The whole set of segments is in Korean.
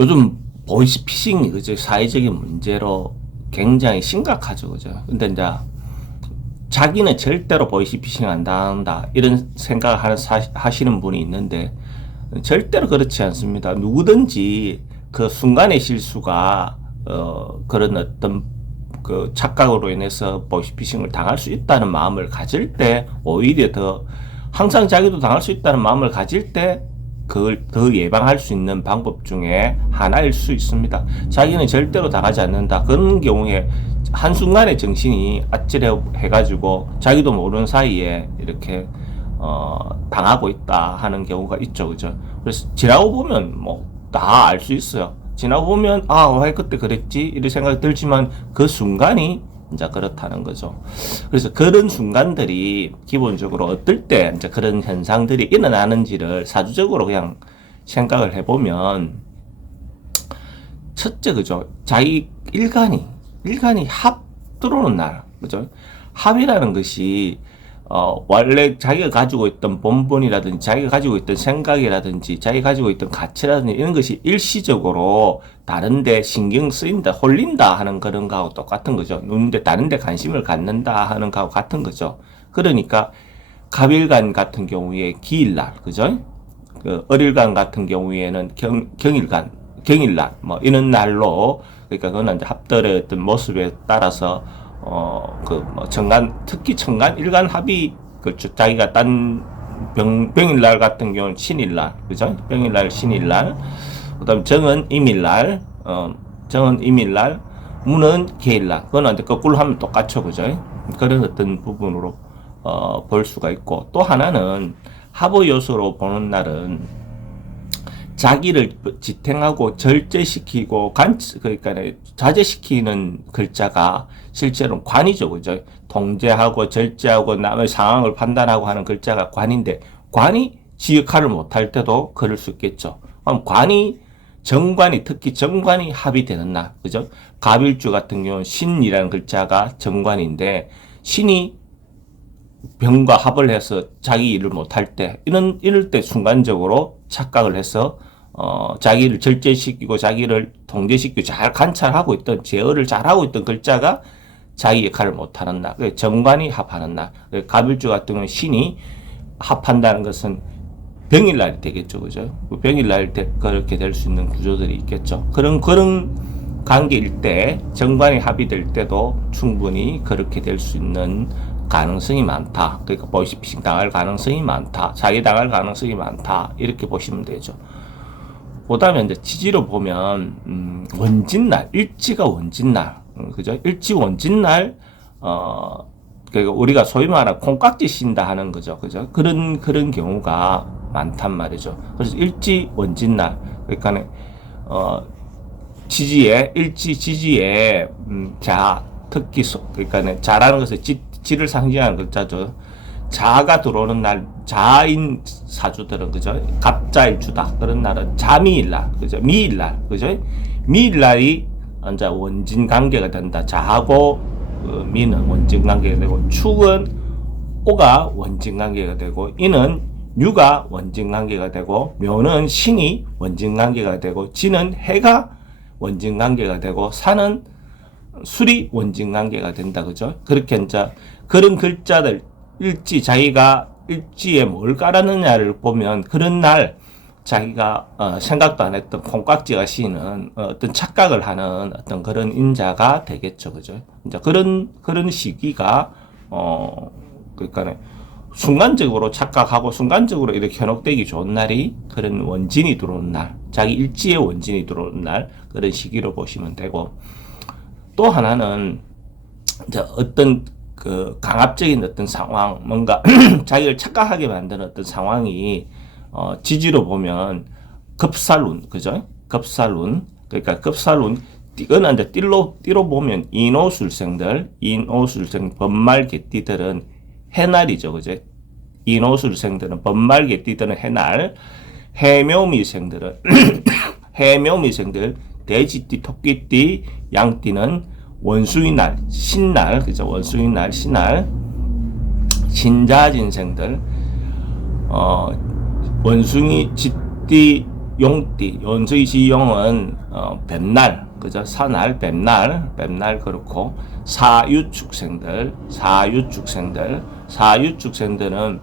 요즘 보이스피싱이 그죠? 사회적인 문제로 굉장히 심각하죠, 그죠? 근데 이제 자기는 절대로 보이스피싱 안 당한다 이런 생각을 하시는 분이 있는데 절대로 그렇지 않습니다. 누구든지 그 순간의 실수가 그런 어떤 그 착각으로 인해서 보이스피싱을 당할 수 있다는 마음을 가질 때 오히려 더 항상 자기도 당할 수 있다는 마음을 가질 때 그걸 더 예방할 수 있는 방법 중에 하나일 수 있습니다. 자기는 절대로 당하지 않는다. 그런 경우에 한순간에 정신이 아찔해가지고 자기도 모르는 사이에 이렇게 당하고 있다 하는 경우가 있죠. 그죠? 그래서 지나고 보면 뭐 다 알 수 있어요. 지나고 보면 왜 그때 그랬지? 이런 생각이 들지만 그 순간이 이제 그렇다는 거죠. 그래서 그런 순간들이 기본적으로 어떨 때 이제 그런 현상들이 일어나는지를 사주적으로 그냥 생각을 해보면 첫째 그죠. 자기 일간이 합 들어오는 날 그죠. 합이라는 것이 원래 자기가 가지고 있던 본분이라든지 자기가 가지고 있던 생각이라든지 자기가 가지고 있던 가치라든지 이런 것이 일시적으로 다른데 신경 쓰인다, 홀린다 하는 그런 거하고 똑같은 거죠. 누군데 다른데 관심을 갖는다 하는 거하고 같은 거죠. 그러니까 갑일간 같은 경우에 기일날, 그죠? 그 어릴간 같은 경우에는 경일날, 뭐 이런 날로 그러니까 그거는 이제 합들의 어떤 모습에 따라서 뭐 특히 천간, 일간 합이, 자기가 병일날 같은 경우는 신일날, 그죠? 병일날, 신일날, 그 다음 정은 임일날, 무는 개일날, 그거는 이제 거꾸로 하면 똑같죠, 그죠? 그런 어떤 부분으로, 볼 수가 있고, 또 하나는 합의 요소로 보는 날은 자기를 지탱하고 절제시키고 그러니까 자제시키는 글자가 실제로는 관이죠, 그죠? 통제하고 절제하고 남의 상황을 판단하고 하는 글자가 관인데 관이 지 역할을 못할 때도 그럴 수 있겠죠. 그럼 특히 정관이 합이 되는 날, 그죠? 갑일주 같은 경우는 신이라는 글자가 정관인데 신이 병과 합을 해서 자기 일을 못할 때 이럴 때 순간적으로 착각을 해서 자기를 절제시키고 자기를 통제시키고 잘 관찰하고 있던 제어를 잘하고 있던 글자가 자기 역할을 못하는 날, 정관이 합하는 날. 갑일주 같은 경우는 신이 합한다는 것은 병일날이 되겠죠, 그죠? 병일날 때 그렇게 될 수 있는 구조들이 있겠죠. 그런 관계일 때 정관이 합이 될 때도 충분히 그렇게 될 수 있는 가능성이 많다. 그러니까 보이스피싱 당할 가능성이 많다. 자기 당할 가능성이 많다. 이렇게 보시면 되죠. 그 다음에 이제 지지로 보면, 원진날, 일지가 원진날, 그죠? 일지 원진날, 그러니까 우리가 소위 말하는 콩깍지 씌인다 하는 거죠. 그죠? 그런 경우가 많단 말이죠. 그래서 일지 원진날, 그러니까, 일지 지지에, 특히, 그러니까 자라는 것을 지를 상징하는 글자죠. 자가 들어오는 날, 자인 사주들은, 그죠? 갑자일주다. 그런 날은 자미일날, 그죠? 미일날, 그죠? 미일날이 이제 원진 관계가 된다. 자하고 미는 원진 관계가 되고, 축은 오가 원진 관계가 되고, 이는 유가 원진 관계가 되고, 묘는 신이 원진 관계가 되고, 지는 해가 원진 관계가 되고, 사는 술이 원진 관계가 된다. 그죠? 그렇게 이제 그런 글자들 자기가 일지에 뭘 깔았느냐를 보면 그런 날 자기가 생각도 안 했던 콩깍지가 씌는 어떤 착각을 하는 어떤 그런 인자가 되겠죠. 그죠? 이제 그런 시기가 그러니까 순간적으로 착각하고 순간적으로 이렇게 현혹되기 좋은 날이 그런 원진이 들어오는 날, 자기 일지에 원진이 들어오는 날, 그런 시기로 보시면 되고, 또 하나는 이제 어떤 강압적인 어떤 상황, 뭔가 자기를 착각하게 만드는 어떤 상황이 지지로 보면 급살운, 그죠? 급살운, 그러니까 급살운, 이거는 이제 띠로 보면 인오술생들, 번말개띠들은 해날이죠, 그죠? 인오술생들은 번말개띠들은 해날, 해묘미생들은 해묘미생들, 돼지띠, 토끼띠, 양띠는 원숭이 날, 신날, 그죠? 원숭이 날, 신날, 신자진생들, 원숭이, 쥐띠, 용띠, 연수이지용은 뱀날, 그죠? 사날, 뱀날 그렇고 사유축생들은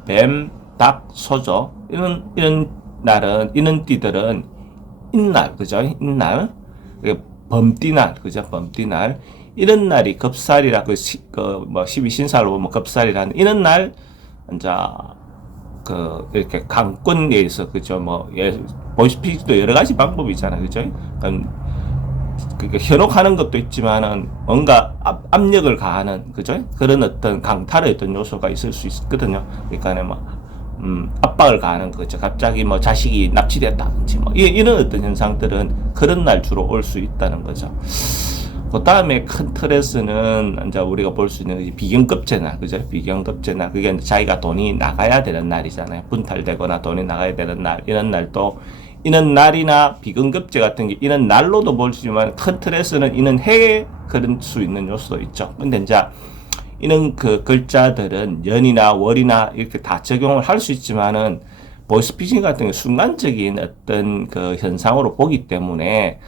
뱀, 닭, 소죠. 이런 날은 이런 띠들은 인날, 그죠? 인날, 범띠날, 그죠? 범띠날. 이런 날이 겁살이라 뭐 12신살로 보면 겁살이라는 이런 날 이제 이렇게 강권에 있어, 그죠? 뭐, 보시피도 여러 가지 방법이 있잖아요, 그죠? 그러니까 현혹하는 것도 있지만은 뭔가 압력을 가하는, 그죠? 그런 어떤 강탈의 어떤 요소가 있을 수 있거든요. 그러니까 뭐, 압박을 가하는 거죠. 갑자기 뭐 자식이 납치됐다든지 뭐, 이런 어떤 현상들은 그런 날 주로 올 수 있다는 거죠. 그 다음에 큰 틀에서는 이제 우리가 볼 수 있는 비경급제 날, 그죠? 비경급제 날. 그게 자기가 돈이 나가야 되는 날이잖아요. 분탈되거나 돈이 나가야 되는 날. 이런 날도, 이런 날이나 비경급제 같은 게 이런 날로도 볼 수 있지만 큰 틀에서는 이런 해에 그럴 수 있는 요소도 있죠. 근데 이제 이런 그 글자들은 연이나 월이나 이렇게 다 적용을 할 수 있지만은 보이스피싱 같은 게 순간적인 어떤 그 현상으로 보기 때문에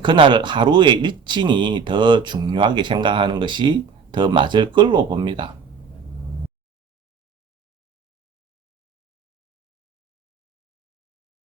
그날 하루의 일진이 더 중요하게 생각하는 것이 더 맞을 걸로 봅니다.